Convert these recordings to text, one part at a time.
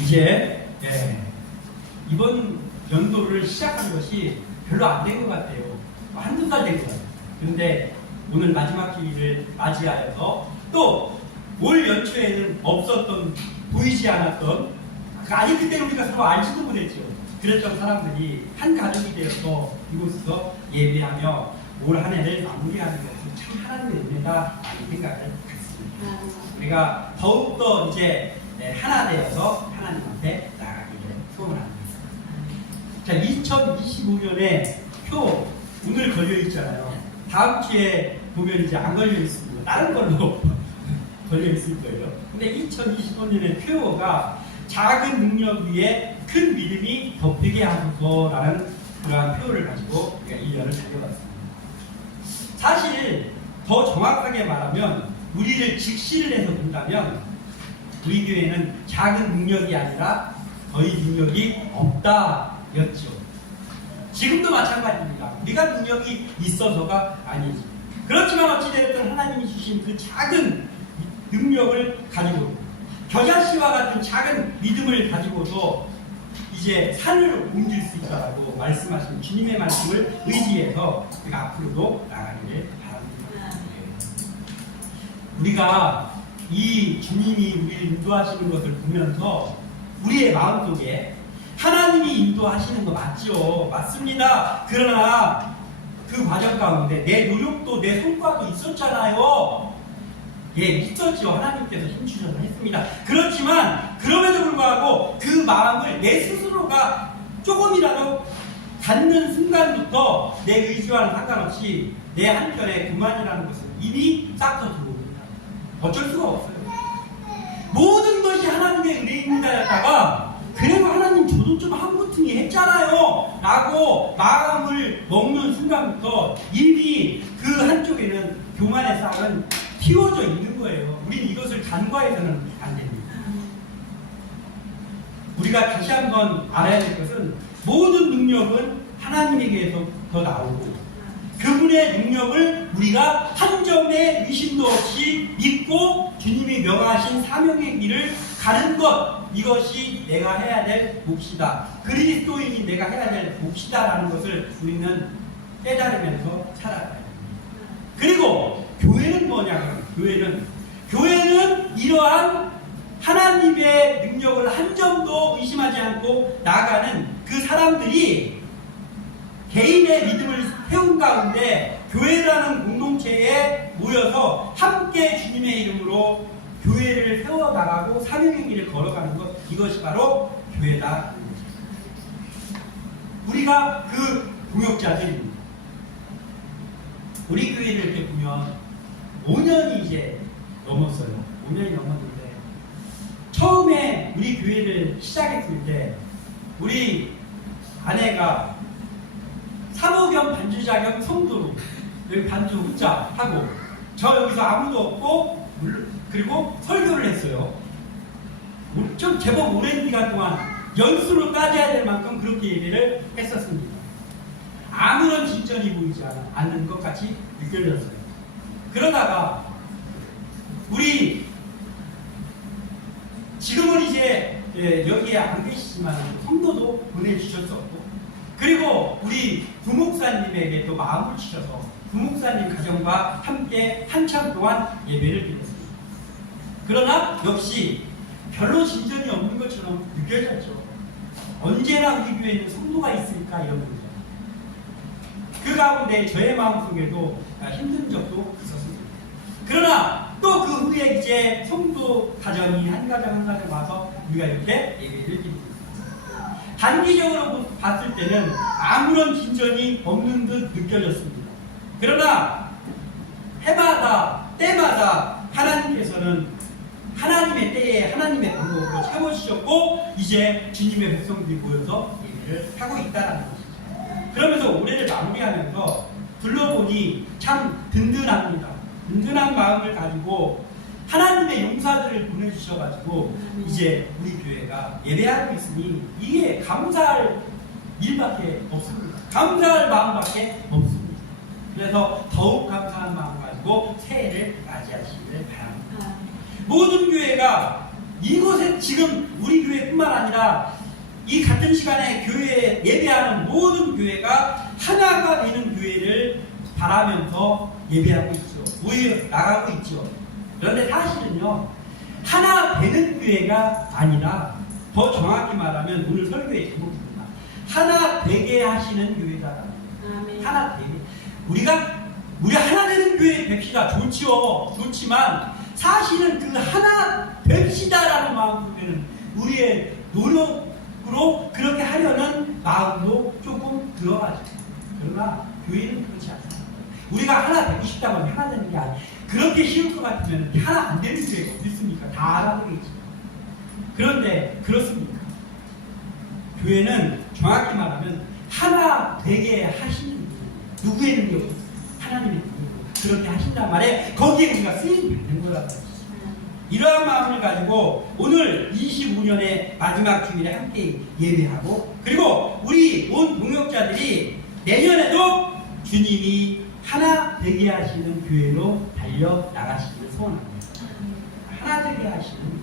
이제 이번 연도를 시작한 것이 별로 안 된 것 같아요. 한두 달 된 것 같아요. 그런데 오늘 마지막 주일을 맞이하여서 또 올 연초에는 없었던, 보이지 않았던, 아니 그때 우리가 서로 알지도 못했죠. 그랬던 사람들이 한 가족이 되어서 이곳에서 예배하며 올 한 해를 마무리하는 것은 참 하나님의 은혜다 라는 생각을 갖습니다. 우리가 더욱더 이제 하나 되어서 하나님 앞에 나가기를 소원합니다. 자, 2025년에 표 오늘 걸려 있잖아요. 다음 주에 보면 이제 안 걸려 있습니다. 다른 걸로 걸려 있을 거예요. 근데 2025년의 표가 작은 능력 위에 큰 믿음이 덮이게 하소서라는 그러한 표를 가지고 우리가 1년을 달려왔습니다. 사실 더 정확하게 말하면 우리를 직시를 해서 본다면 우리 교회는 작은 능력이 아니라 거의 능력이 없다였죠. 지금도 마찬가지입니다. 우리가 능력이 있어서가 아니지. 그렇지만 어찌되었든 하나님이 주신 그 작은 능력을 가지고 겨자씨와 같은 작은 믿음을 가지고도 이제 산을 옮길 수 있다라고 말씀하신 주님의 말씀을 의지해서 우리가 앞으로도 나가기를 바랍니다. 우리가 이 주님이 우리를 인도하시는 것을 보면서 우리의 마음속에 하나님이 인도하시는 거 맞죠? 맞습니다. 그러나 그 과정 가운데 내 노력도 내 성과도 있었잖아요. 예, 있었죠. 하나님께서 힘주셔서 했습니다. 그렇지만 그럼에도 불구하고 그 마음을 내 스스로가 조금이라도 갖는 순간부터 내 의지와는 상관없이 내 한편에 그만이라는 것은 이미 싹터 들어옵니다. 어쩔 수가 없어요. 모든 것이 하나님의 은혜입니다였다가 그래도 하나님 저도 좀 한구퉁이 했잖아요 라고 마음을 먹는 순간부터 이미 그 한쪽에는 교만의 싹은 틔워져 있는 거예요. 우린 이것을 간과해서는 안 됩니다. 우리가 다시 한번 알아야 될 것은 모든 능력은 하나님에게서 더 나오고 그분의 능력을 우리가 한 점의 의심도 없이 믿고 주님이 명하신 사명의 길을 가는 것, 이것이 내가 해야 될 몫이다. 그리스도인이 내가 해야 될 몫이다라는 것을 우리는 깨달으면서 살아가야 됩니다. 그리고 교회는 뭐냐? 교회는 이러한 하나님의 능력을 한 점도 의심하지 않고 나아가는 그 사람들이 개인의 믿음을 세운 가운데 교회라는 공동체에 모여서 함께 주님의 이름으로 교회를 세워나가고 사명의 길을 걸어가는 것, 이것이 바로 교회다. 우리가 그 동역자들입니다. 우리 교회를 이렇게 보면 5년이 이제 넘었어요. 5년이 넘었는데 처음에 우리 교회를 시작했을 때 우리 아내가 사모겸 반주자겸 성도로 여기 반주 혼자 하고 저 여기서 아무도 없고 그리고 설교를 했어요. 좀 제법 오랜 기간 동안 연수로 따져야 될 만큼 그렇게 예배를 했었습니다. 아무런 진전이 보이지 않는 것 같이 느껴졌어요. 그러다가 우리 지금은 이제 여기에 안 계시지만 성도도 보내주셨었고 그리고 우리 부목사님에게 또 마음을 주셔서 부목사님 가정과 함께 한참 동안 예배를 드렸습니다. 그러나 역시 별로 진전이 없는 것처럼 느껴졌죠. 언제나 우리 교회에는 성도가 있을까 이런 거죠. 그 가운데 저의 마음속에도 힘든 적도 있었습니다. 그러나 또 그 후에 이제 성도 가정이 한 가정 한 가정 와서 우리가 이렇게 예배를 드리고 있습니다. 단기적으로 봤을 때는 아무런 진전이 없는 듯 느껴졌습니다. 그러나 해마다 때마다 하나님께서는 하나님의 때에 하나님의 방법으로 채워주셨고 이제 주님의 백성들이 모여서 예배를 하고 있다는 것이죠. 그러면서 올해를 마무리하면서 둘러보니 참 든든합니다. 든든한 마음을 가지고 하나님의 용사들을 보내주셔가지고 이제 우리 교회가 예배하고 있으니 이게 감사할 일밖에 없습니다. 감사할 마음밖에 없습니다. 그래서 더욱 감사한 마음 가지고 새해를 맞이하시기를 바랍니다. 모든 교회가 이곳에 지금 우리 교회뿐만 아니라 이 같은 시간에 교회에 예배하는 모든 교회가 하나가 되는 교회를 바라면서 예배하고 있죠. 모여 나가고 있죠. 그런데 사실은요, 하나 되는 교회가 아니라 더 정확히 말하면 오늘 설교의 제목입니다. 하나 되게 하시는 교회다. 하나 되게. 우리 하나 되는 교회 뵙시다. 좋지요. 좋지만 사실은 그 하나 됩시다라는 마음으로는 우리의 노력으로 그렇게 하려는 마음도 조금 들어가죠. 그러나 교회는 그렇지 않습니다. 우리가 하나 되고 싶다고 하면 하나 되는 게 아니에요. 그렇게 쉬울 것 같으면 하나 안 되는 교회가 어디 있습니까? 다 알아보겠지. 그런데 그렇습니까? 교회는 정확히 말하면 하나 되게 하시는 누구의 능력이 하나님의 능력으로 그렇게 하신단 말에 거기에 우리가 쓰임이 되는 거라고 하죠. 이러한 마음을 가지고 오늘 25년의 마지막 주일에 함께 예배하고 그리고 우리 온 동역자들이 내년에도 주님이 하나 되게 하시는 교회로 달려 나가시기를 소원합니다. 하나 되게 하시는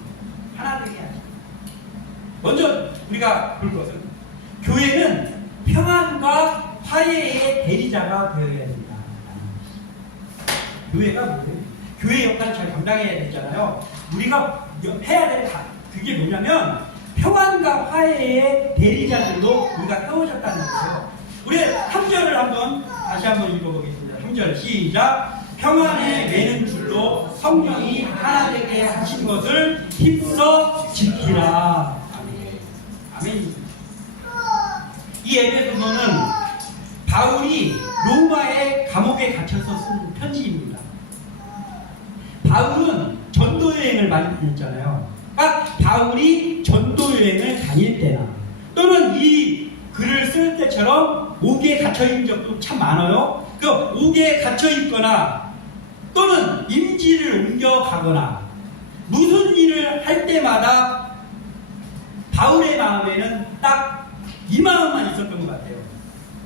먼저 우리가 볼 것은 교회는 평안과 화해의 대리자가 되어야 된다. 교회가 뭐예요? 교회 역할을 잘 감당해야 되잖아요. 우리가 해야 될 그게 뭐냐면 평안과 화해의 대리자들로 우리가 세워졌다는 거예요. 우리 3절을 다시 한번 읽어보겠습니다. 3절 시작. 평안에 매는 줄로 성령이 하나 되게 하신 것을 힘써 지키라. 아멘. 이 에베소서는 바울이 로마의 감옥에 갇혀서 쓴 편지입니다. 바울은 전도 여행을 많이 다녔잖아요. 그러니까 바울이 전도 여행을 다닐 때나 또는 이 글을 쓸 때처럼 옥에 갇혀 있는 적도 참 많아요. 그 옥에 갇혀 있거나 또는 임지를 옮겨가거나 무슨 일을 할 때마다 바울의 마음에는 딱 이 마음만 있었던 것 같아요.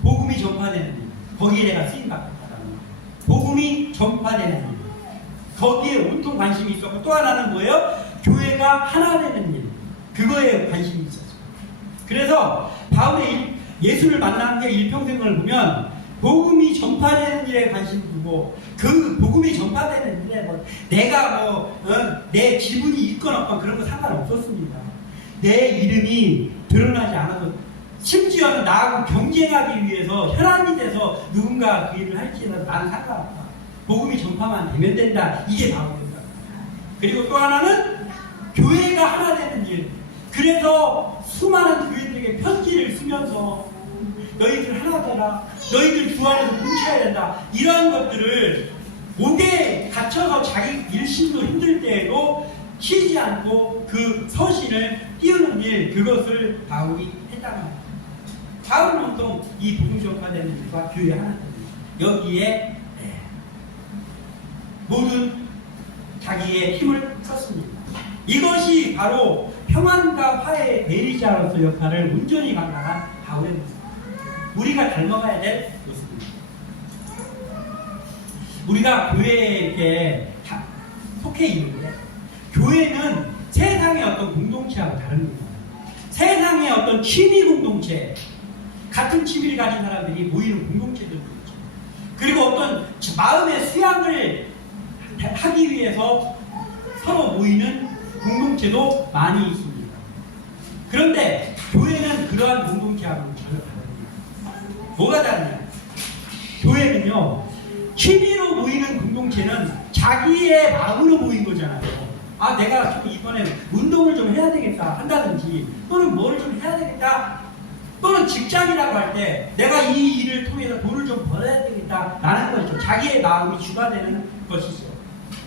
복음이 전파되는 일. 거기에 내가 쓰임받겠다라는 거. 복음이 전파되는 일. 거기에 온통 관심이 있었고 또 하나는 뭐예요? 교회가 하나 되는 일. 그거에 관심이 있었어요. 그래서 바울의 예수를 만나는 게 일평생을 보면 복음이 전파되는 일에 관심 두고 그 복음이 전파되는 일에 내가 내 지분이 있건 없건 그런 거 상관없었습니다. 내 이름이 드러나지 않아도 심지어는 나하고 경쟁하기 위해서 혈안이 돼서 누군가 그 일을 할지라도 나는 상관없다. 복음이 전파만 되면 된다. 이게 바울입니다. 그리고 또 하나는 교회가 하나 되는 일. 그래서 수많은 교회들에게 편지를 쓰면서 너희들 하나 되라. 너희들 주 안에서 뭉쳐야 된다. 이러한 것들을 옥에 갇혀서 자기 일심도 힘들 때에도 쉬지 않고 그 서신을 띄우는 일, 그것을 바울이 했다고 합니다. 바울은 온통 이 복음 전파되는 일과 교회 하나 됩니다. 여기에 모든 자기의 힘을 썼습니다. 이것이 바로 평안과 화해의 대리자로서 역할을 온전히 감당한 바울의 모습. 우리가 닮아가야 될 모습입니다. 우리가 교회에 속해 있는데 교회는 세상의 어떤 공동체하고 다릅니다. 세상의 어떤 취미 공동체, 같은 취미를 가진 사람들이 모이는 공동체들도 있죠. 그리고 어떤 마음의 수양을 하기 위해서 서로 모이는 공동체도 많이 있습니다. 그런데 교회는 그러한 공동체하고는 전혀 다릅니다. 뭐가 다르냐? 교회는요, 취미로 모이는 공동체는 자기의 마음으로 모인 거잖아요. 아, 내가 좀 이번에 운동을 좀 해야 되겠다 한다든지 또는 뭘 좀 해야 되겠다 또는 직장이라고 할 때 내가 이 일을 통해서 돈을 좀 벌어야 되겠다 라는 것이죠. 자기의 마음이 주가 되는 것이죠.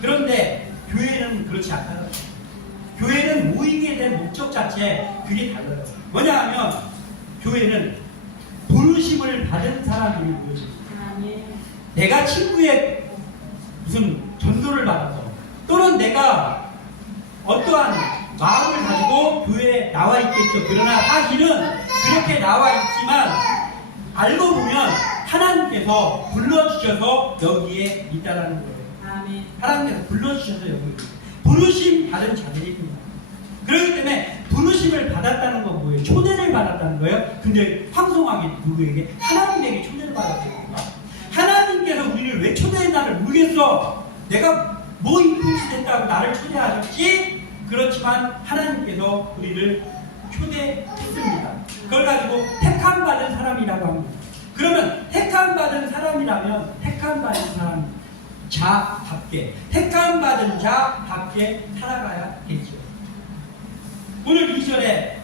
그런데 교회는 그렇지 않다는 거죠. 교회는 모이게 된 목적 자체 그게 달라요. 뭐냐 하면 교회는 부르심을 받은 사람들이 모여집니다. 내가 친구의 무슨 전도를 받아서 또는 내가 어떠한 마음을 가지고 교회에 나와 있겠죠. 그러나 사실은 그렇게 나와 있지만 알고 보면 하나님께서 불러주셔서 여기에 있다라는 거예요. 하나님께서 불러주셔서 여기 부르심 받은 자들입니다. 그렇기 때문에 부르심을 받았다는 건 뭐예요? 초대를 받았다는 거예요. 근데 황송하게 누구에게? 하나님에게 초대를 받았다는 거예요. 하나님께서 우리를 왜 초대했나를 모르겠어. 내가 뭐 인풋이 됐다고 나를 초대하셨지? 그렇지만 하나님께서 우리를 초대했습니다. 그걸 가지고 택함받은 사람이라고 합니다. 그러면 택함받은 사람이라면 택함받은 사람 자답게, 택함받은 자답게 살아가야겠죠. 오늘 2절에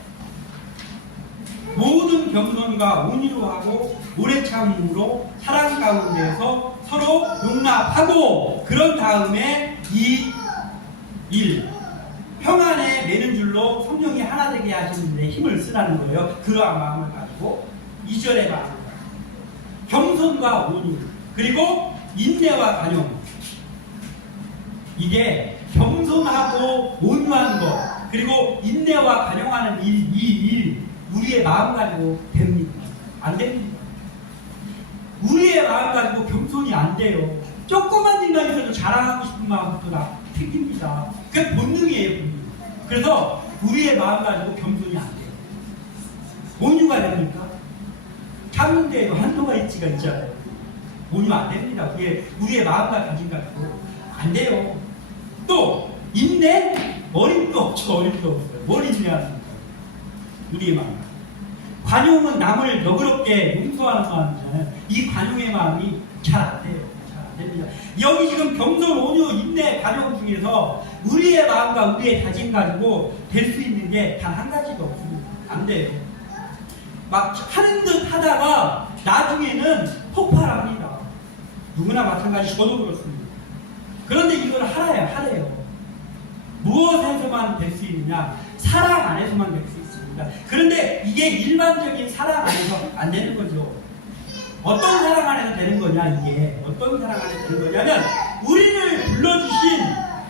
모든 겸손과 온유로 하고 오래 참음으로 사랑 가운데에서 서로 용납하고, 그런 다음에 이 일 평안에 매는 줄로 성령이 하나 되게 하시는데 힘을 쓰라는 거예요. 그러한 마음을 가지고 2절에 말합니다. 겸손과 온유, 그리고 인내와 관용. 이게 겸손하고 온유한 것, 그리고 인내와 관용하는 이 우리의 마음 가지고 됩니다. 안 됩니다. 우리의 마음 가지고 겸손이 안 돼요. 조그만 일만 있어도 자랑하고 싶은 마음부터 다 튀깁니다. 그게 본능이에요, 본능. 그래서 우리의 마음 가지고 겸손이 안 돼요. 온유가 됩니까? 참는 데에도 한도가 있잖아요. 온유 안 됩니다. 우리의 마음과 가진 가지고 안 돼요. 또 인내? 어림도 없죠. 어림도 없어요. 뭘 인내합니까? 우리의 마음. 관용은 남을 너그럽게 용서하는 마음이잖아요. 이 관용의 마음이 잘 안 돼요. 잘 안 됩니다. 여기 지금 겸손, 온유, 인내, 관용 중에서 우리의 마음과 우리의 다짐 가지고 될 수 있는 게 단 한 가지도 없습니다. 안 돼요. 막 하는 듯 하다가 나중에는 폭발합니다. 누구나 마찬가지, 저도 그렇습니다. 그런데 이걸 하래요. 무엇에서만 될 수 있느냐? 사랑 안에서만 될 수 있습니다. 그런데 이게 일반적인 사랑 안에서 안 되는 거죠. 어떤 사랑 안에서 되는 거냐, 이게. 어떤 사랑 안에서 되는 거냐면, 우리를 불러주신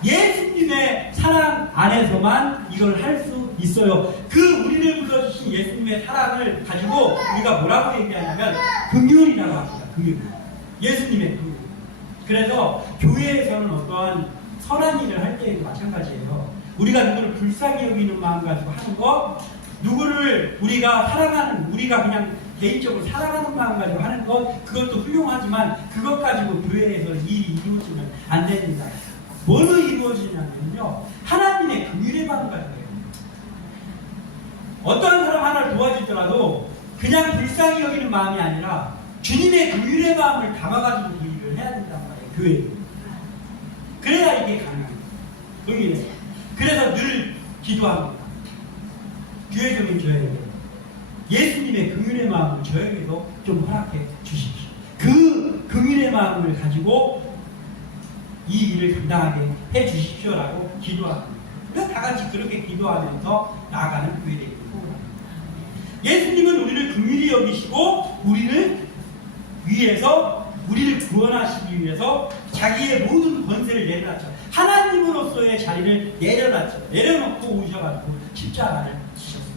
예수님의 사랑 안에서만 이걸 할 수 있어요. 그 우리를 불러주신 예수님의 사랑을 가지고 우리가 뭐라고 얘기하냐면, 긍휼이라고 합니다. 긍휼. 예수님의 긍휼. 그래서 교회에서는 어떠한 선한 일을 할 때에도 마찬가지예요. 우리가 누구를 불쌍히 여기는 마음 가지고 하는 것, 누구를 우리가 사랑하는, 우리가 그냥 개인적으로 사랑하는 마음 가지고 하는 것, 그것도 훌륭하지만 그것 가지고 교회에서 일이 이루어지면 안 됩니다. 뭘로 이루어지냐면요, 하나님의 긍휼의 마음 가지고 해요. 어떠한 사람 하나를 도와주더라도 그냥 불쌍히 여기는 마음이 아니라 주님의 긍휼의 마음을 담아가지고 이 일을 해야 된단 말이에요. 교회에. 그래야 이게 가능합니다. 긍휼해. 그래서 늘 기도합니다. 교회적인 저에게 예수님의 긍휼의 마음을 저에게도 좀 허락해 주십시오. 그 긍휼의 마음을 가지고 이 일을 감당하게 해 주십시오라고 기도합니다. 그래서 다 같이 그렇게 기도하면서 나아가는 교회들이 포함합니다. 예수님은 우리를 긍휼히 여기시고 우리를 위해서, 우리를 구원하시기 위해서 자기의 모든 권세를 내려놨죠. 하나님으로서의 자리를 내려놨죠. 내려놓고 오셔가지고 십자가를 지셨어요.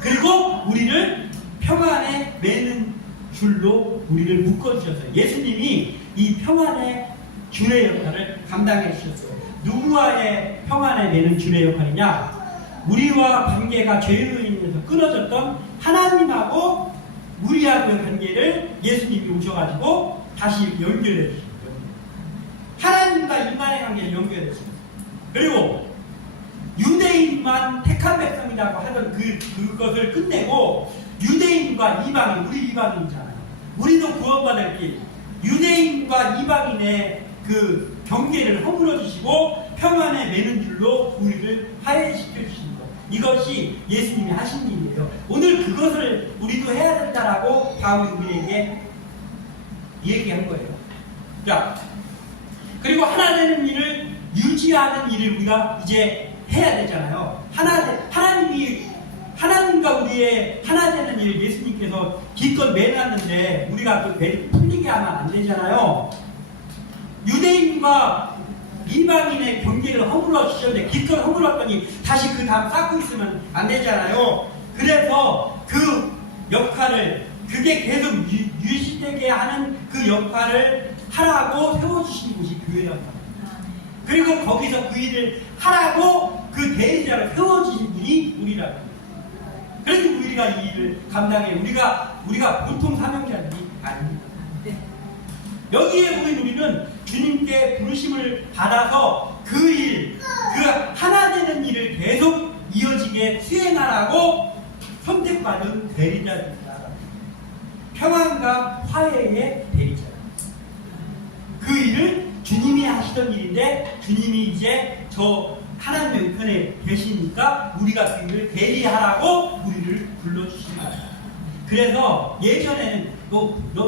그리고 우리를 평안에 매는 줄로 우리를 묶어주셨어요. 예수님이 이 평안의 줄의 역할을 감당해 주셨어요. 누구와의 평안에 매는 줄의 역할이냐? 우리와 관계가 죄로 인해서 끊어졌던 하나님하고 우리하고의 관계를 예수님이 오셔가지고 다시 연결해 주신 거예요. 하나님과 인간의 관계를 연결해 주셨어요. 그리고 유대인만 택한 백성이라고 하던 그것을 끝내고 유대인과 이방인, 우리 이방인이잖아요. 우리도 구원받을 길, 유대인과 이방인의 그 경계를 허물어 주시고 평안에 매는 줄로 우리를 화해시켜 주신 것, 이것이 예수님이 하신 일이에요. 오늘 그것을 우리도 해야 된다라고 바울이 우리에게 얘기한 거예요. 자, 그리고 하나 되는 일을 유지하는 일을 우리가 이제 해야 되잖아요. 하나님과 우리의 하나 되는 일을 예수님께서 기껏 매놨는데 우리가 그 매를 풀리게 하면 안 되잖아요. 유대인과 이방인의 경계를 허물어 주셨는데 기껏 허물었더니 다시 그 다음 쌓고 있으면 안 되잖아요. 그래서 그 역할을, 그게 계속 유지되게 하는 그 역할을 하라고 세워주신 곳이 교회란 말이에요. 그리고 거기서 그 일을 하라고 그 대리자로 세워지신 분이 우리라고. 그래서 우리가 이 일을 감당해. 우리가 보통 사명자들이 아닙니다. 여기에 보인 우리는 주님께 부르심을 받아서 그 일, 그 하나 되는 일을 계속 이어지게 수행하라고 선택받은 대리자입니다. 평안과 화해의 대리자. 그 일을 주님이 하시던 일인데 주님이 이제 저 하나님의 우편에 계시니까 우리가 그 일을 대리하라고 우리를 불러주신 거예요. 그래서 예전에는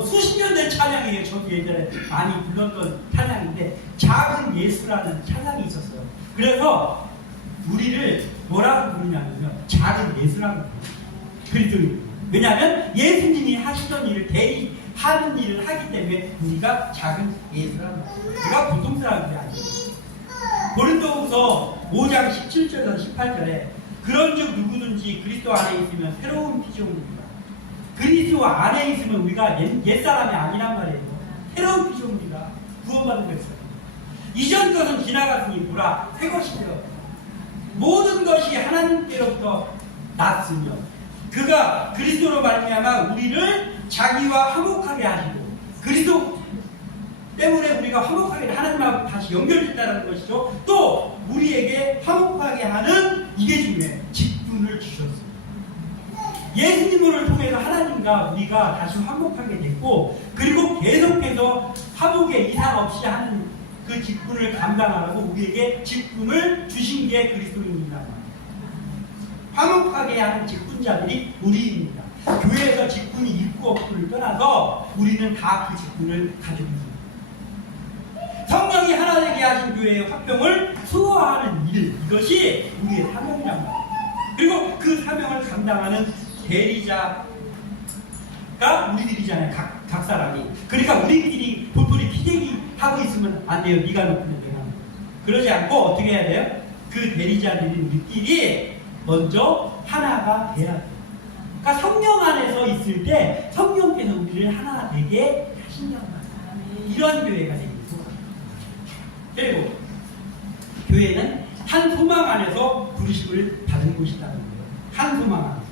수십 년 된 찬양이에요. 저도 예전에 많이 불렀던 찬양인데 작은 예수라는 찬양이 있었어요. 그래서 우리를 뭐라고 부르냐면요, 작은 예수라고 부르죠. 왜냐하면 예수님이 하시던 일을 대리하는 일을 하기 때문에 우리가 작은 예수라고 부르죠. 우리가 보통 사람들이 아니에요. 고린도후서 5장 17절에서 18절에 그런즉 누구든지 그리스도 안에 있으면 새로운 피조물입니다. 그리스도 안에 있으면 우리가 옛사람이 아니란 말이에요. 새로운 피조물이다. 구원받은 것이요. 이전 것은 지나갔으니 보라 새 것이 되었다. 모든 것이 하나님께로부터 났으며 그가 그리스도로 말미암아 우리를 자기와 화목하게 하시고 그리스도 때문에 우리가 화목하게 하나님하고 다시 연결됐다는 것이죠. 또 우리에게 화목하게 하는 이게 중요해요. 직분을 주셨습니다. 예수님을 통해서 하나님과 우리가 다시 화목하게 됐고 그리고 계속해서 화목에 이상 없이 하는 그 직분을 감당하라고 우리에게 직분을 주신 게 그리스도입니다. 화목하게 하는 직분자들이 우리입니다. 교회에서 직분이 있고 없고를 떠나서 우리는 다 그 직분을 가지고 있습니다. 성령이 하나 되게 하신 교회의 화평을 수호하는 일, 이것이 우리의 사명이란 말이에요. 그리고 그 사명을 감당하는 대리자가 우리들이잖아요. 각 사람이. 그러니까 우리끼리 볼토리 피대기 하고 있으면 안 돼요. 네가 놓고는 내가. 그러지 않고 어떻게 해야 돼요? 그 대리자들인 우리끼리 먼저 하나가 돼야 돼요. 그러니까 성령 안에서 있을 때 성령께서 우리를 하나 되게 하신다고 말이에요. 이런 교회가 되겠죠. 그리고 교회는 한 소망 안에서 부르심을 받은 곳이라는 거예요. 한 소망 안에서.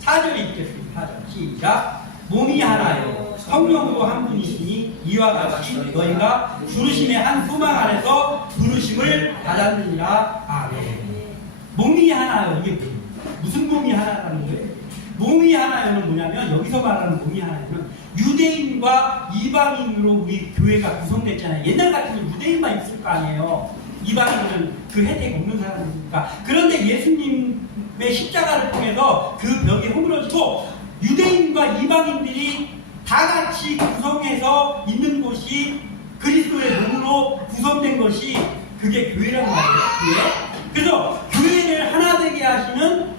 4절이 있겠습니다. 4절 시작. 몸이 하나요 성령도 한 분이시니 이와 같이 너희가 부르심의 한 소망 안에서 부르심을 받았느니라. 아멘. 몸이 하나요. 이게 뭐예요? 무슨 몸이 하나라는 거예요? 몸이 하나요는 뭐냐면 여기서 말하는 몸이 하나요는 유대인과 이방인으로 우리 교회가 구성됐잖아요. 옛날 같으면 유대인만 있을 거 아니에요. 이방인은 그 혜택 없는 사람이니까. 그런데 예수님의 십자가를 통해서 그 벽이 허물어지고 유대인과 이방인들이 다 같이 구성해서 있는 곳이 그리스도의 몸으로 구성된 것이 그게 교회라는 말이에요. 교회. 그래서 교회를 하나 되게 하시는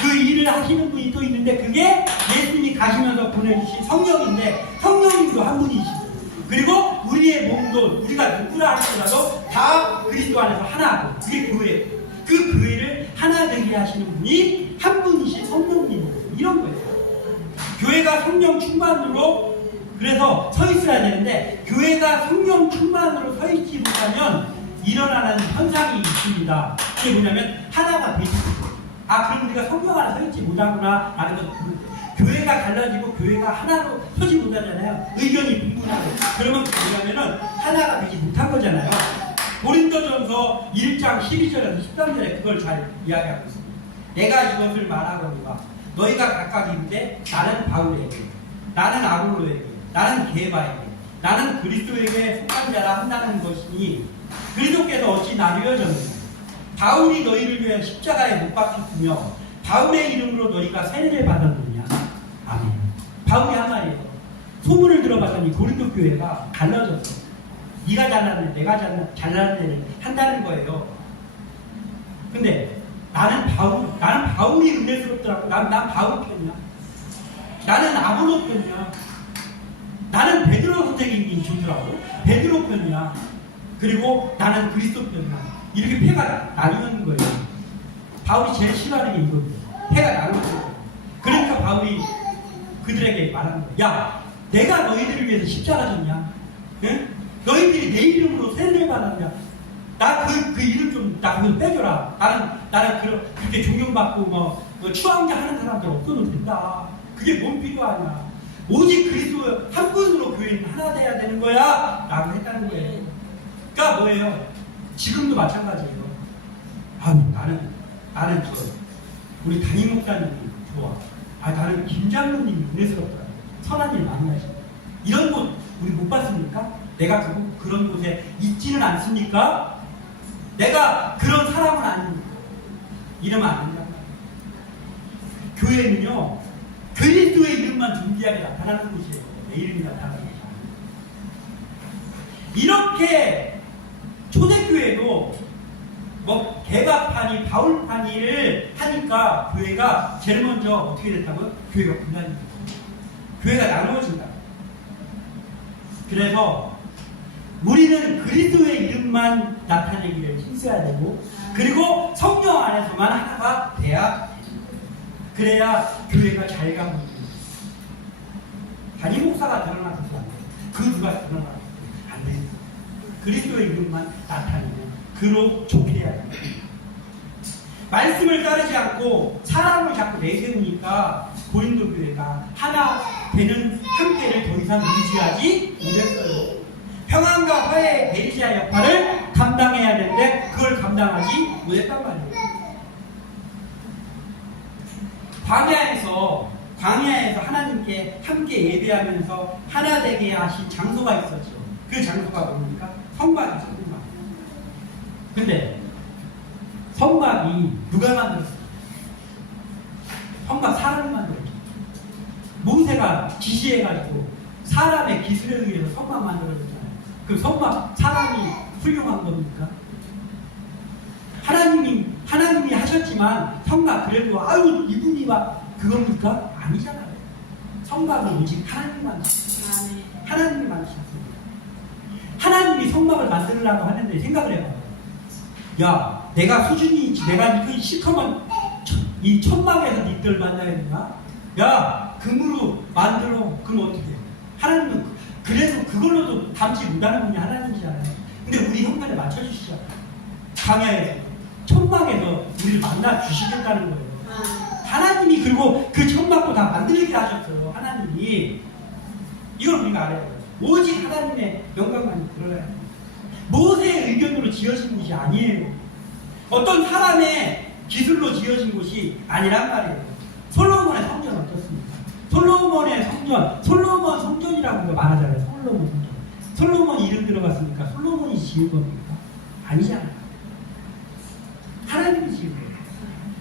그 일을 하시는 분이 또 있는데 그게 예수님이 가시면서 보내주신 성령인데 성령님도 한 분이시고 그리고 우리의 몸도 우리가 누구라 할지라도 다 그리스도 안에서 하나고 그게 교회예요. 그 교회를 하나 되게 하시는 분이 한 분이신 성령님이에요. 이런 거예요. 교회가 성령 충만으로 그래서 서 있어야 되는데 교회가 성령 충만으로 서 있지 못하면 일어나는 현상이 있습니다. 그게 뭐냐면 하나가 되시고 그럼 우리가 성령 안에 서 있지 못하구나 라는 건 교회가 갈라지고 교회가 하나로 서지 못하잖아요. 의견이 분분하고 그러면 뭐냐면은 하나가 되지 못한 거잖아요. 고린도전서 1장 12절에서 13절에 그걸 잘 이야기하고 있습니다. 내가 이것을 말하거니와 너희가 각각 있는데 나는 바울에게 나는 아볼로에게 나는 게바에게 나는 그리스도에게 속한 자라 한다는 것이니 그리스도께서 어찌 나누어졌느냐. 바울이 너희를 위해 십자가에 못 박혔으며 바울의 이름으로 너희가 세례를 받았느냐. 아멘. 바울이 한 말이에요. 소문을 들어봤더니 고린도 교회가 갈라졌어. 네가 잘났네 내가 잘났네 한다는 거예요. 근데 나는 바울이 은혜스럽더라고. 난 바울 편이야. 나는 아볼로 편이야. 나는 베드로 선생님이 좋더라고. 베드로 편이야. 그리고 나는 그리스도 편이야. 이렇게 패가 나누는 거예요. 바울이 제일 싫어하는 게 이거예요. 패가 나누는 거예요. 그러니까 바울이 그들에게 말하는 거예요. 야, 내가 너희들을 위해서 십자가 졌냐? 응? 너희들이 내 이름으로 세례를 받았냐? 나 그 일을 좀, 나 그걸 빼줘라. 나는 그렇게 존경받고 뭐 추앙자 하는 사람들 없어도 된다. 그게 뭔 필요하냐. 오직 그리스도 한 분으로 교회는 하나 돼야 되는 거야. 라고 했다는 거예요. 그러니까 뭐예요? 지금도 마찬가지예요. 나는 우리 담임 목사님이 좋아. 나는 김장로님이 은혜스럽더라. 선한 일 많이 하시고. 이런 곳 우리 못 봤습니까? 내가 그런 곳에 있지는 않습니까? 내가 그런 사람은 아닙니까? 이러면 안 된다. 교회는요, 그리스도의 이름만 존귀하게 나타나는 곳이에요. 내 이름이 나타나는 곳이 아니에요. 이렇게 초대교회도 뭐 개박판이 바울판이를 하니까 교회가 제일 먼저 어떻게 됐다고요? 교회가 분단이 됐어요. 교회가 나누어진다. 그래서 우리는 그리스도의 이름만 나타내기를 힘써야 되고, 그리고 성령 안에서만 하나가 돼야, 그래야 교회가 잘 가고 있습니다. 담임 목사가 드러나서도 안 돼요. 그 누가 드러나서 안 돼요. 그리스도의 이름만 나타내면 그로 좋게 해야 돼요. 말씀을 따르지 않고 사람을 자꾸 내세우니까 고린도 교회가 하나 되는 형태를 더 이상 유지하지 못했어요. 평안과 화해의 베리시아 역할을 감당해야 되는데 그걸 감당하지 못했단 말이에요. 광야에서 하나님께 함께 예배하면서 하나 되게 하신 장소가 있었죠. 그 장소가 뭡니까? 성막이죠. 성막. 근데 성막이 누가 만들었어요? 성막 사람이 만들었죠. 모세가 지시해가지고 사람의 기술에 의해서 성막 만들어졌잖아요. 그 성막 사람이 훌륭한 겁니까? 하나님이 하셨지만 성막 그래도 이분이 막 그겁니까? 아니잖아요. 성막은 오직 하나님만 하나님이 만드셨습니다. 하나님이 성막을 만들려고 하는데 생각을 해봐요. 야, 내가 수준이 있지. 내가 이거 시커먼 이 천막에서 니들 만나야 되나? 야, 금으로 만들어. 그럼 어떻게 해? 하나님은 그래서 그걸로도 담지 못하는 분이 하나님이잖아요. 근데 우리 형편에 맞춰주시잖아요. 광야에서 천막에서 우리를 만나 주시겠다는 거예요. 하나님이 그리고 그 천막도 다 만들게 하셨어요. 하나님이. 이걸 우리가 알아야 돼요. 오직 하나님의 영광만 드러나야 돼요. 모세의 의견으로 지어진 곳이 아니에요. 어떤 사람의 기술로 지어진 곳이 아니란 말이에요. 솔로몬의 성전 어떻습니까? 솔로몬의 성전, 솔로몬 성전이라고 말하잖아요. 솔로몬 성전. 솔로몬 이름 들어봤습니까? 솔로몬이 지은 겁니까? 아니잖아요. 하나님이 지은 거예요.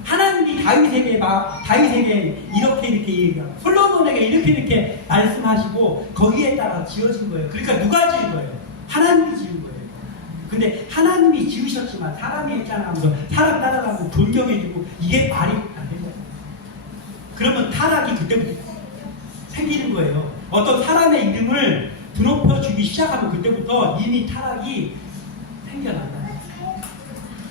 하나님이 다윗에게 이렇게 얘기하고 솔로몬에게 이렇게 말씀하시고 거기에 따라 지어진 거예요. 그러니까 누가 지은 거예요? 하나님이 지은 거예요. 근데 하나님이 지으셨지만 사람이 했잖아 하면서 사람 따라가고 존경해주고 이게 말이 안 되잖아요. 그러면 타락이 그때부터 생기는 거예요. 어떤 사람의 이름을 드높여주기 시작하면 그때부터 이미 타락이 생겨난다.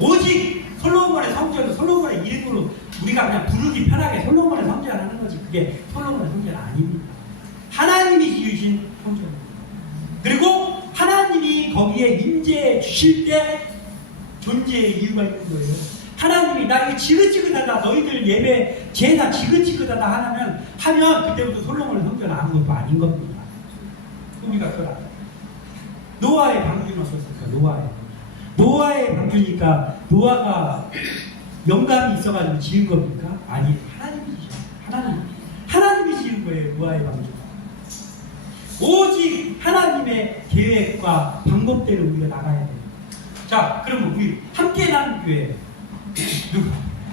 오직 솔로몬의 성전, 솔로몬의 이름으로 우리가 그냥 부르기 편하게 솔로몬의 성전을 하는 거지. 그게 솔로몬의 성전 아닙니다. 하나님이 지으신 성전입니다. 그리고 하나님이 거기에 임재해 주실 때 존재의 이유가 있는 거예요. 하나님이 나 이거 지긋지긋하다, 너희들 예배 제사 지긋지긋하다 하면 그때부터 솔로몬의 성전은 아무것도 아닌 겁니다. 우리가 그걸 알아요. 노아의 방주는 어떻습니까? 노아의 방주니까 노아가 영감이 있어가지고 지은 겁니까? 아니, 하나님이죠. 하나님이 지은 거예요. 노아의 방주가. 오직 하나님의 계획과 방법대로 우리가 나가야 돼요. 자, 그러면 우리 함께 나는 교회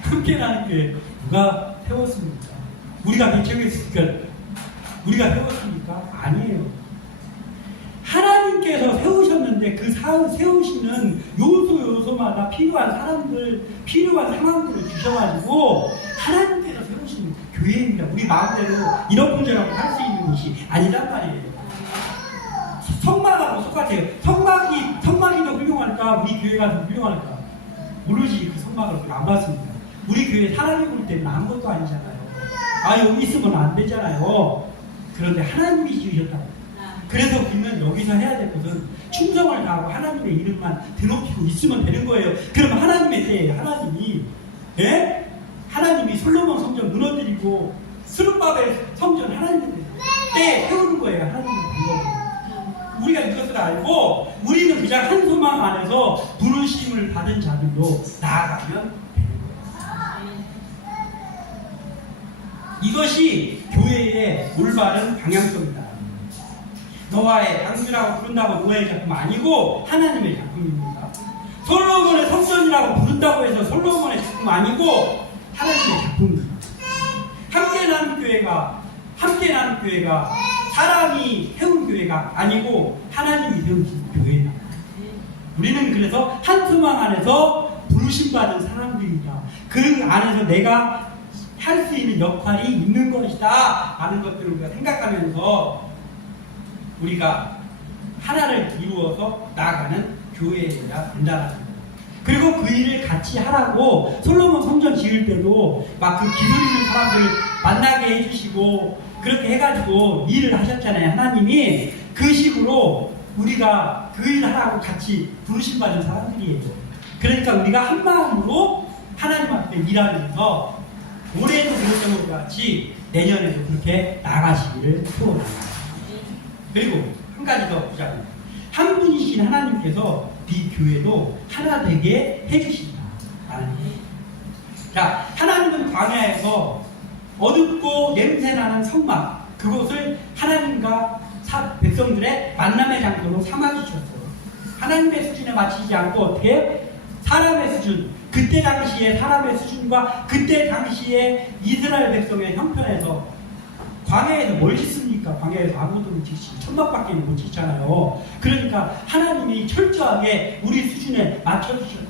함께 나는 교회 누가 세웠습니까? 우리가 개척했으니까 우리가 세웠습니까? 아니에요. 하나님께서 세우셨는데 그 세우시는 요소마다 필요한 사람들, 필요한 상황들을 주셔가지고 하나님께서 세우시는 교회입니다. 우리 마음대로 이런 문제라고 할 수 있는 것이 아니란 말이에요. 성막하고 똑같아요. 성막이 더 훌륭할까? 우리 교회가 더 훌륭할까? 모르지. 그 성막을 우리가 안 봤습니다. 우리 교회 사람이 볼 때는 아무것도 아니잖아요. 여기 있으면 안 되잖아요. 그런데 하나님이 지으셨다고. 그래서 우리는 여기서 해야 될 것은 충성을 다하고 하나님의 이름만 드높이고 있으면 되는 거예요. 그럼 하나님의 때에 하나님이, 예? 하나님이 솔로몬 성전 무너뜨리고 스룹바벨 성전 하나님의 때에 세우는 거예요. 하나님의 방법으로. 우리가 이것을 알고 우리는 그냥 한 소망 안에서 부르심을 받은 자들로 나아가면 되는 거예요. 이것이 교회의 올바른 방향성이다. 노아의 방주라고 부른다고 노아의 작품 아니고 하나님의 작품입니다. 솔로몬의 성전이라고 부른다고 해서 솔로몬의 작품 아니고 하나님의 작품입니다. 함께 나는 교회가 사람이 세운 교회가 아니고 하나님이 세우신 교회다. 우리는 그래서 한 소망 안에서 부르심받은 사람들이다. 그 안에서 내가 할 수 있는 역할이 있는 것이다 라는 것들을 우리가 생각하면서 우리가 하나를 이루어서 나아가는 교회여야 된다는 거예요. 그리고 그 일을 같이 하라고 솔로몬 성전 지을 때도 막 그 기술 있는 사람들 만나게 해주시고 그렇게 해가지고 일을 하셨잖아요. 하나님이 그 식으로 우리가 그 일을 하라고 같이 부르심받은 사람들이에요. 그러니까 우리가 한 마음으로 하나님 앞에 일하면서 올해도 그랬던 것 같이 내년에도 그렇게 나가시기를 소원합니다. 그리고 한 가지 더 보자면 한 분이신 하나님께서 이 교회도 하나 되게 해주신다. 자, 하나님은 광야에서 어둡고 냄새나는 성막 그곳을 하나님과 백성들의 만남의 장소로 삼아주셨어요. 하나님의 수준에 맞추지 않고 어떻게 사람의 수준, 그때 당시에 사람의 수준과 그때 당시에 이스라엘 백성의 형편에서 광야에서 뭘 짓습니까? 광야에서 아무도 못 짓지. 천막밖에 못 짓잖아요. 그러니까 하나님이 철저하게 우리 수준에 맞춰주셨다.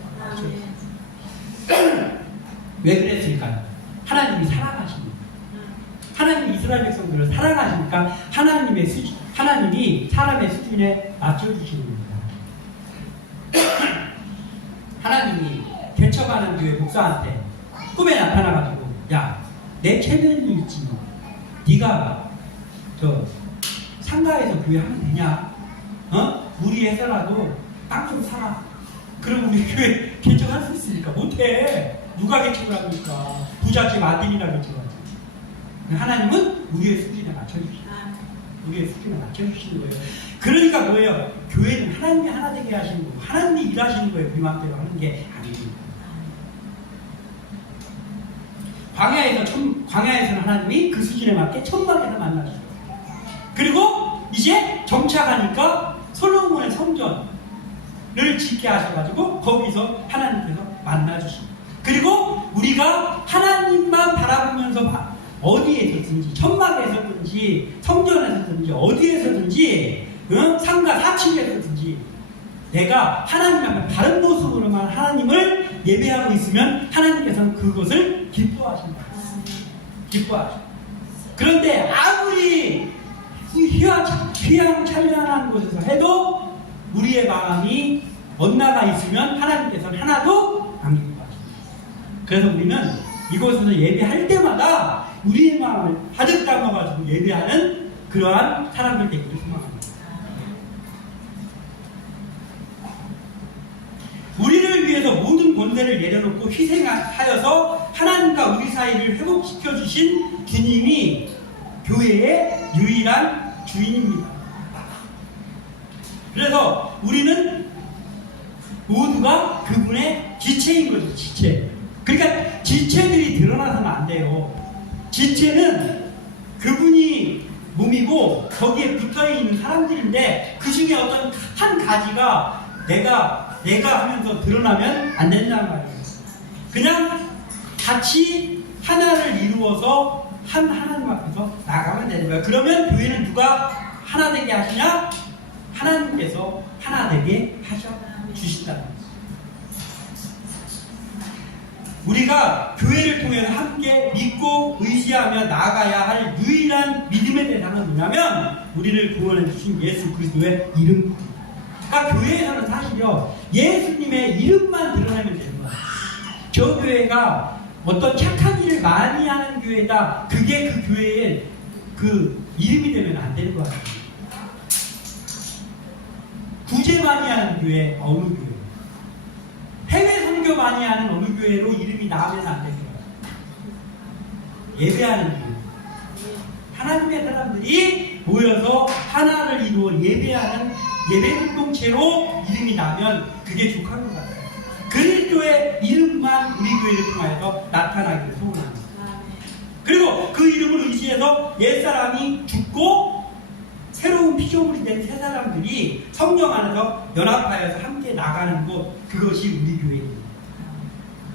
왜 그랬을까요? 하나님이 사랑하십니다. 하나님이 이스라엘 백성들을 사랑하시니까 하나님의 수준, 하나님이 사람의 수준에 맞춰주시는 겁니다. 하나님이 개척하는 교회 목사한테 꿈에 나타나가지고 야, 내 체면이 있지 뭐. 네가 저 상가에서 교회 하면 되냐? 무리해서라도 땅 좀 사라. 그럼 우리 교회 개척할 수 있습니까? 못해. 누가 개척을 합니까? 부잣집 아들이나 개척하지. 하나님은 우리의 수준에 맞춰주시는 거예요. 우리의 수준에 맞춰주시는 거예요. 그러니까 뭐예요? 교회는 하나님이 하나 되게 하시는 거예요. 하나님이 일하시는 거예요. 우리 마음대로 하는 게 아니에요. 광야에서는 하나님이 그 수준에 맞게 천막에서 만나주셔요. 그리고 이제 정착하니까 솔로몬의 성전을 짓게 하셔가지고 거기서 하나님께서 만나주십니다. 그리고 우리가 하나님만 바라보면서 어디에서든지 천막에서든지 성전에서든지 어디에서든지 상가 사층에서든지 내가 하나님 앞에 바른 모습으로만 하나님을 예배하고 있으면 하나님께서는 그것을 기뻐하신다. 기뻐하십니다. 그런데 아무리 휘황찬란한 곳에서 해도 우리의 마음이 엇나가 있으면 하나님께서는 하나도 안 기뻐하십니다. 그래서 우리는 이곳에서 예배할 때마다 우리의 마음을 가득 담아가지고 예배하는 그러한 사람들 되기를 소망합니다. 우리를 위해서 모든 권세를 내려놓고 희생하여서 하나님과 우리 사이를 회복시켜 주신 주님이 교회의 유일한 주인입니다. 그래서 우리는 모두가 그분의 지체인 거죠. 지체. 그러니까 지체들이 드러나서는 안 돼요. 지체는 그분이 몸이고 거기에 붙어있는 사람들인데 그 중에 어떤 한 가지가 내가 하면서 드러나면 안 된다는 말이에요. 그냥 같이 하나를 이루어서 하나님 앞에서 나가면 되는 거예요. 그러면 교회는 누가 하나 되게 하시냐? 하나님께서 하나 되게 하셔 주신다는 거예요. 우리가 교회를 통해서 함께 믿고 의지하며 나아가야 할 유일한 믿음의 대상은 뭐냐면 우리를 구원해 주신 예수 그리스도의 이름. 그러니까 교회에서는 사실요 예수님의 이름만 드러내면 되는 거예요. 저 교회가 어떤 착한 일을 많이 하는 교회다. 그게 그 교회의 그 이름이 되면 안 되는 거예요. 예배 많이 하는 교회 어느 교회? 해외 선교 많이 하는 어느 교회로 이름이 나오면 안 됩니다. 예배하는 교회. 하나님의 사람들이 모여서 하나를 이루어 예배하는 예배 공동체로 이름이 나면 그게 족한 것 같아요. 그리스도의 이름만 우리 교회를 통해서 나타나기를 소원합니다. 그리고 그 이름을 의지해서 옛사람이 죽고 새로운 피조물이 된 새 사람들이 성령 안에서 연합하여서 함께 나가는 곳, 그것이 우리 교회입니다.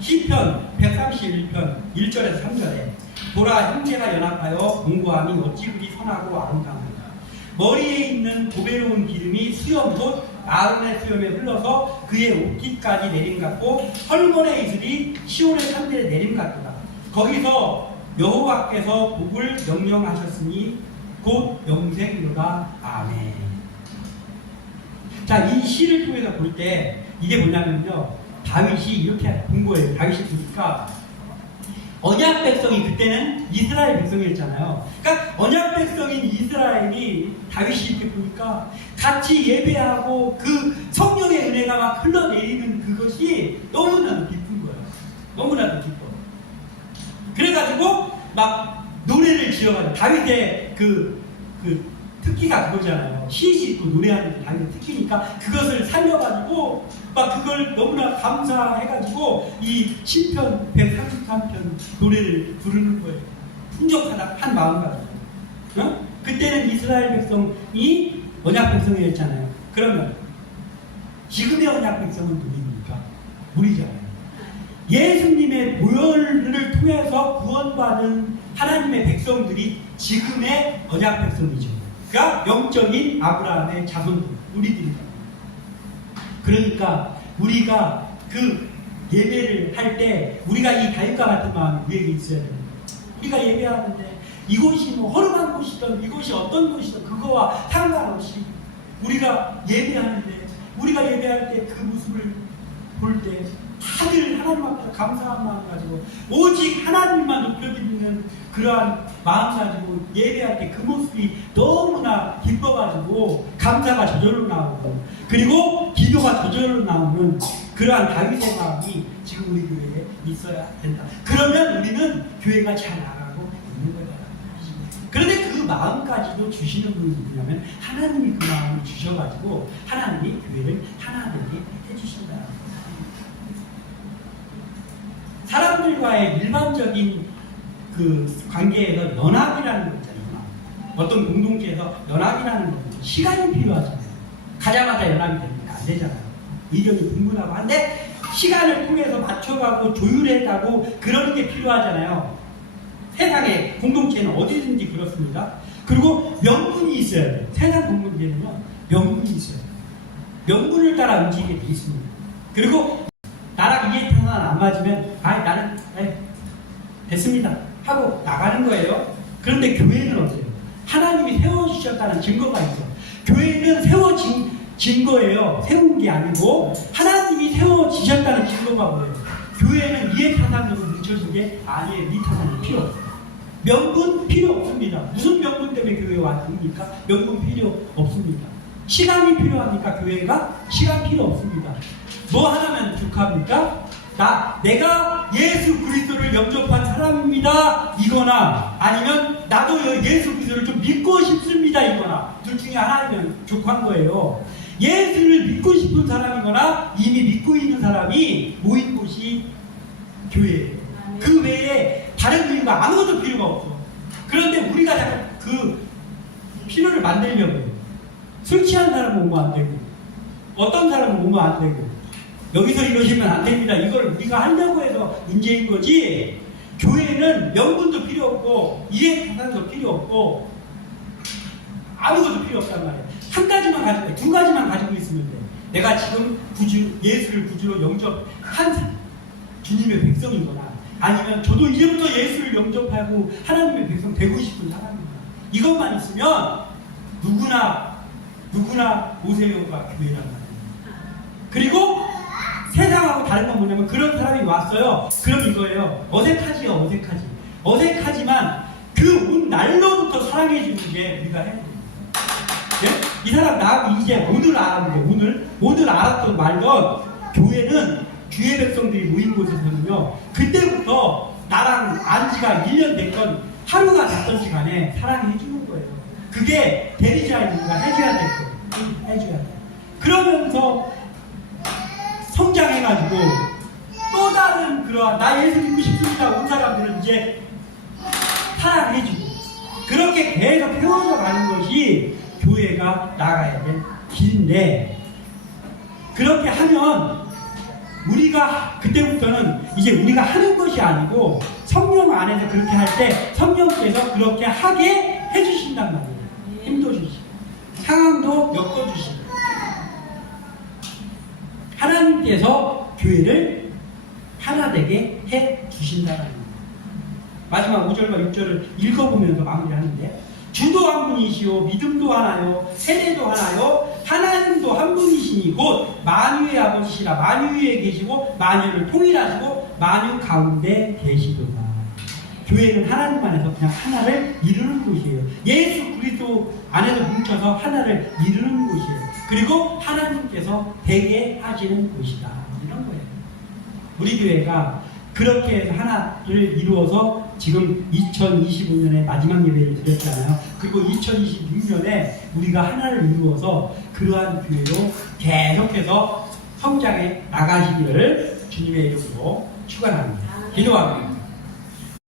시편 131편 1절에서 3절에 보라, 형제가 연합하여 공고함이 어찌 그리 선하고 아름다운가. 머리에 있는 고배로운 기름이 수염 곧 아론의 수염에 흘러서 그의 옷깃까지 내림 같고 헐몬의 이슬이 시온의 산들에 내림 같도다. 거기서 여호와께서 복을 명령하셨으니 곧 영생이로다. 아멘. 자, 이 시를 통해서 볼 때 이게 뭐냐면요, 다윗이 이렇게 본 거예요. 다윗이 보니까 언약 백성이, 그때는 이스라엘 백성이었잖아요. 그러니까 언약 백성인 이스라엘이 다윗이 이렇게 보니까 같이 예배하고 그 성령의 은혜가 막 흘러내리는 그것이 너무나도 기쁜 거예요. 너무나도 기뻐. 그래가지고 막 노래를 지어가지고, 다윗의 그 특기가 그거잖아요. 시 짓고 노래하는 게 다윗의 특기니까 그것을 살려가지고 막 그걸 너무나 감사해가지고 이 시편 133편 노래를 부르는 거예요. 풍족하다 한 마음 가지고. 어? 그때는 이스라엘 백성이 언약 백성이었잖아요. 그러면 지금의 언약 백성은 누구입니까? 우리잖아요. 예수님의 보혈을 통해서 구원받은 하나님의 백성들이 지금의 언약 백성이죠. 그러니까 영적인 아브라함의 자손들, 우리들이다. 그러니까 우리가 그 예배를 할 때 우리가 이 다윗과 같은 마음이 우리에게 있어야 됩니다. 우리가 예배하는데 이곳이 뭐 허름한 곳이든 이곳이 어떤 곳이든 그거와 상관없이 우리가 예배하는데, 우리가 예배할 때 그 모습을 볼 때 다들 하나님 앞에 감사한 마음 가지고 오직 하나님만 높여드리는 그러한 마음 가지고 예배할 때 그 모습이 너무나 기뻐가지고 감사가 저절로 나오고, 그리고 기도가 저절로 나오는 그러한 다윗의 마음이 지금 우리 교회에 있어야 된다. 그러면 우리는 교회가 잘 나가고 있는 거다. 그런데 그 마음까지도 주시는 분이 누구냐면 하나님이 그 마음을 주셔가지고 하나님이 교회를 하나 되게 해주신다. 사람들과의 일반적인 그 관계에서 연합이라는 거 있잖아요. 어떤 공동체에서 연합이라는 건 시간이 필요하잖아요. 가자마자 연합이 됩니까? 안 되잖아요. 의견이 분분하고 한데 시간을 통해서 맞춰가고 조율해가고 그러는 게 필요하잖아요. 세상의 공동체는 어디든지 그렇습니다. 그리고 명분이 있어야 돼요. 세상 공동체는요, 명분이 있어요. 명분을 따라 움직이게 돼 있습니다. 그리고 나랑 이해 평안 안 맞으면 나는 됐습니다 하고 나가는 거예요. 그런데 교회는 어때요? 하나님이 세워주셨다는 증거가 있어. 교회는 세워진 거예요. 세운 게 아니고 하나님이 세워지셨다는 증거가 뭐예요? 교회는 이해타산으로 뭉쳐진 게 아니에요. 이해타산이 필요 없어요. 명분 필요 없습니다. 무슨 명분 때문에 교회에 왔습니까? 명분 필요 없습니다. 시간이 필요합니까? 교회가? 시간 필요 없습니다. 뭐 하나면 족합니까? 내가 예수 그리스도를 영접한 사람입니다 이거나, 아니면 나도 예수 그리스도를 좀 믿고 싶습니다 이거나, 둘 중에 하나면 족한 거예요. 예수를 믿고 싶은 사람이거나 이미 믿고 있는 사람이 모인 곳이 교회예요. 그 외에 다른 이유가 아무것도 필요가 없어. 그런데 우리가 그 필요를 만들려고 해요. 술 취한 사람은 오면 안 되고, 어떤 사람은 오면 안 되고, 여기서 이러시면 안 됩니다. 이걸 우리가 하려고 해서 문제인 거지. 교회는 명분도 필요 없고 이해타산도 필요 없고 아무것도 필요 없단 말이에요. 한 가지만 가지고, 두 가지만 가지고 있으면 돼. 내가 지금 예수를 구주로 영접한 주님의 백성이거나, 아니면 저도 이제부터 예수를 영접하고 하나님의 백성 되고 싶은 사람입니다. 이것만 있으면 누구나 오세요가 교회란 말이에요. 그리고 세상하고 다른 건 뭐냐면, 그런 사람이 왔어요. 그럼 이거예요. 어색하지요, 어색하지만 그 온 날로부터 사랑해 주는 게 우리가 해야 됩니다. 예? 이 사람 나하고 이제 오늘 알았는데 오늘 알았던 말건 교회는 주의 백성들이 모인 곳에서는요 그때부터 나랑 안지가 1년 됐건 하루가 됐던 시간에 사랑해 주는 거예요. 그게 대리자이니까 해줘야 될 거예요. 해줘야 돼. 그러면서 성장해가지고 또 다른 그러한 나 예수 믿고 싶습니다 온 사람들은 이제 사랑해주고 그렇게 계속 세워져 가는 것이 교회가 나가야 될 길인데 그렇게 하면 우리가 그때부터는 이제 우리가 하는 것이 아니고 성령 안에서 그렇게 할 때 성령께서 그렇게 하게 해주신단 말이에요. 힘도 주시고 상황도 엮어주시고 하나님께서 교회를 하나 되게 해주신다는 거예요. 마지막 5절과 6절을 읽어보면서 마무리하는데 주도 한 분이시오 믿음도 하나요 세례도 하나요 하나님도 한 분이시니 곧 만유의 아버지시라 만유에 계시고 만유를 통일하시고 만유 가운데 계시도다. 교회는 하나님 안에서 그냥 하나를 이루는 곳이에요. 예수 그리스도 안에서 뭉쳐서 하나를 이루는 곳이에요. 그리고 하나님께서 되게 하시는 곳이다. 이런 거예요. 우리 교회가 그렇게 해서 하나를 이루어서 지금 2025년에 마지막 예배를 드렸잖아요. 그리고 2026년에 우리가 하나를 이루어서 그러한 교회로 계속해서 성장해 나가시기를 주님의 이름으로 축원합니다. 기도합니다.